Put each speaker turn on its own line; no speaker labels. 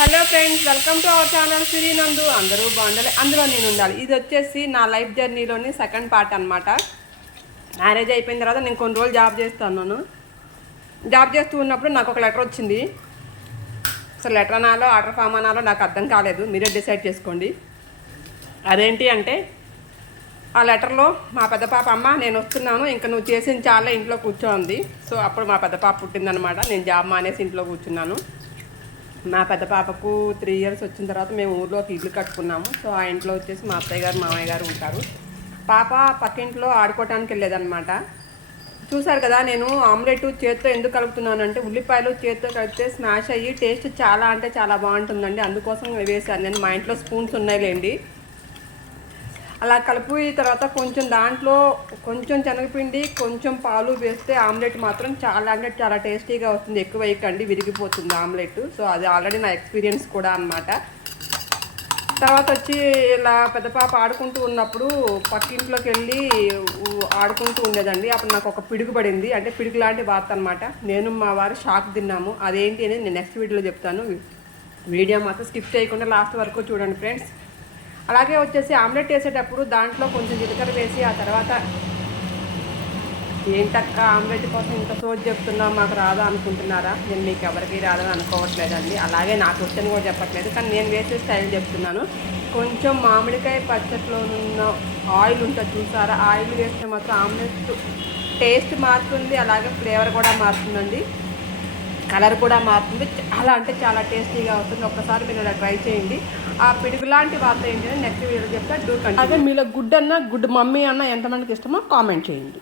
Hello friends welcome to our channel నందు. అందరూ బాగుండాలి అందులో నేను ఉండాలి. ఇది వచ్చేసి నా లైఫ్ జర్నీలోని సెకండ్ పార్ట్ అనమాట మ్యారేజ్ అయిపోయిన తర్వాత నేను కొన్ని రోజులు జాబ్ చేస్తున్నాను జాబ్ చేస్తూ ఉన్నప్పుడు నాకు ఒక లెటర్ వచ్చింది. అసలు లెటర్ అనాలో ఆర్డర్ ఫామ్ అనాలో నాకు అర్థం కాలేదు. మీరే డిసైడ్ చేసుకోండి. అదేంటి అంటే ఆ లెటర్లో మా పెద్ద పాప అమ్మ నేను వస్తున్నాను. ఇంకా నువ్వు చేసిన చాలా ఇంట్లో కూర్చోంది సో అప్పుడు మా పెద్ద పాప పుట్టిందనమాట నేను జాబ్ మానేసి ఇంట్లో కూర్చున్నాను. మా పెద్ద పాపకు త్రీ ఇయర్స్ వచ్చిన తర్వాత మేము ఊర్లో ఒక ఇల్లు కట్టుకున్నాము. సో ఆ ఇంట్లో వచ్చేసి మా అత్తయ్య గారు మామయ్య గారు ఉంటారు. పాప పక్కింట్లో ఆడుకోవటానికి వెళ్ళేదన్నమాట. చూసారు కదా నేను ఆమ్లెట్ చేత్తో ఎందుకు కలుపుతున్నానంటే ఉల్లిపాయలు చేత్తో కలిపితే స్మాష్ అయ్యి టేస్ట్ చాలా అంటే చాలా బాగుంటుందండి. అందుకోసం వేసాను నేను మా ఇంట్లో స్పూన్స్ ఉన్నాయిలేండి. అలా కలిపి తర్వాత కొంచెం దాంట్లో కొంచెం శనగపిండి కొంచెం పాలు వేస్తే ఆమ్లెట్ మాత్రం చాలా అంటే చాలా టేస్టీగా వస్తుంది. ఎక్కువ వేయకండి విరిగిపోతుంది ఆమ్లెట్. సో అది ఆల్రెడీ నా ఎక్స్పీరియన్స్ కూడా అనమాట తర్వాత వచ్చి ఇలా పెద్ద పాప ఆడుకుంటూ ఉన్నప్పుడు పక్కింట్లోకి వెళ్ళి ఆడుకుంటూ ఉండేదండి. అప్పుడు నాకు ఒక పిడుగు పడింది. అంటే పిడుగు లాంటి వార్త అనమాట నేను మా వారు షాక్ తిన్నాము. అదేంటి అనేది నేను నెక్స్ట్ వీడియోలో చెప్తాను. వీడియో మాత్రం స్కిప్ చేయకుండా లాస్ట్ వరకు చూడండి ఫ్రెండ్స్. అలాగే వచ్చేసి ఆమ్లెట్ వేసేటప్పుడు దాంట్లో కొంచెం జీలకర్ర వేసి ఆ తర్వాత ఏంటక్క ఆమ్లెట్ కోసం ఇంత సోజ్ చెప్తున్నావు? మాకు రాదా అనుకుంటున్నారా? నేను మీకు ఎవరికి రాదని అనుకోవట్లేదండి. అలాగే నాకు వచ్చని కూడా చెప్పట్లేదు. కానీ నేను వేసే స్టైల్ చెప్తున్నాను. కొంచెం మామిడికాయ పచ్చట్లో ఉన్న ఆయిల్ ఉంటుంది చూసారా? ఆయిల్ వేస్తే మాత్రం ఆమ్లెట్ టేస్ట్ మారుతుంది. అలాగే ఫ్లేవర్ కూడా మారుతుందండి. కలర్ కూడా మారుతుంది. చాలా అంటే చాలా టేస్టీగా అవుతుంది ఒక్కసారి మీరు ఇలా ట్రై చేయండి. ఆ పిడుగు లాంటి వార్త ఏంటంటే నెక్స్ట్ వీడియో చెప్తా. డూ కంటే అదే మీలో గుడ్ అన్న గుడ్ మమ్మీ అన్న ఎంతమందికి ఇష్టమో కామెంట్ చేయండి.